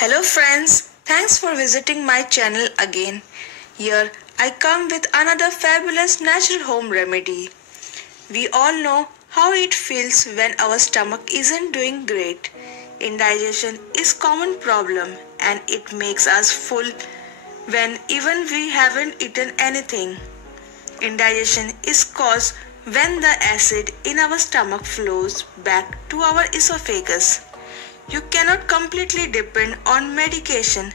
Hello friends, thanks for visiting my channel again. Here I come with another fabulous natural home remedy. We all know how it feels when our stomach isn't doing great. Indigestion is common problem and it makes us full when even we haven't eaten anything. Indigestion is caused when the acid in our stomach flows back to our esophagus. You cannot completely depend on medication.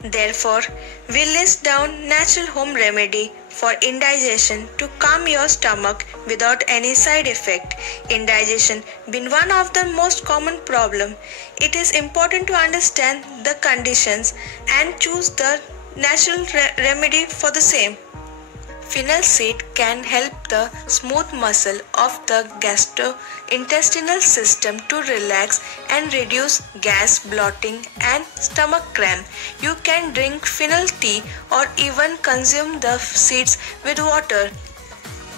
Therefore, we list down natural home remedy for indigestion to calm your stomach without any side effect. Indigestion being one of the most common problem, it is important to understand the conditions and choose the natural remedy for the same. Fennel seed can help the smooth muscle of the gastrointestinal system to relax and reduce gas, bloating and stomach cramp. You can drink fennel tea or even consume the seeds with water.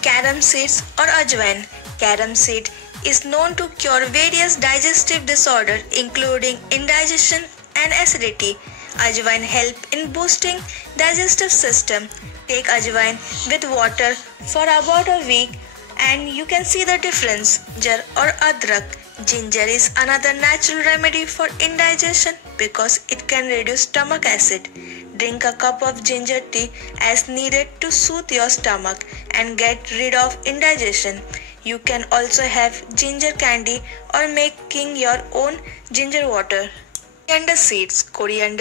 Carom seeds or ajwain. Carom seed is known to cure various digestive disorders including indigestion and acidity. Ajwain help in boosting digestive system. Take ajwain with water for about a week and you can see the difference. Ginger or adrak. Ginger is another natural remedy for indigestion because it can reduce stomach acid. Drink a cup of ginger tea as needed to soothe your stomach and get rid of indigestion. You can also have ginger candy or making your own ginger water. Coriander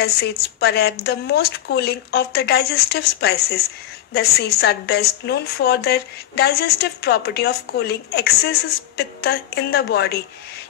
seeds, perhaps the most cooling of the digestive spices. The seeds are best known for their digestive property of cooling excess pitta in the body.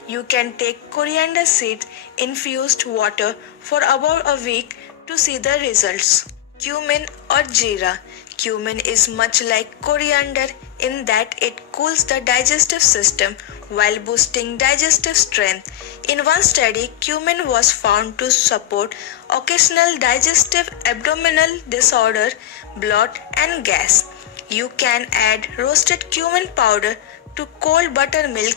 You can take coriander seeds infused water for about a week to see the results. Cumin or jeera. Cumin is much like coriander in that it cools the digestive system while boosting digestive strength. In one study, cumin was found to support occasional digestive abdominal disorder, bloat and gas. You can add roasted cumin powder to cold buttermilk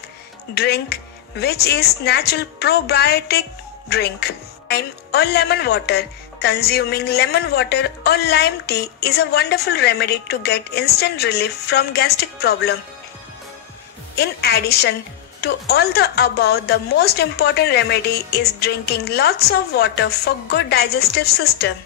drink, which is natural probiotic drink. Lime or lemon water. Consuming lemon water or lime tea is a wonderful remedy to get instant relief from gastric problem. In addition to all the above, the most important remedy is drinking lots of water for good digestive system.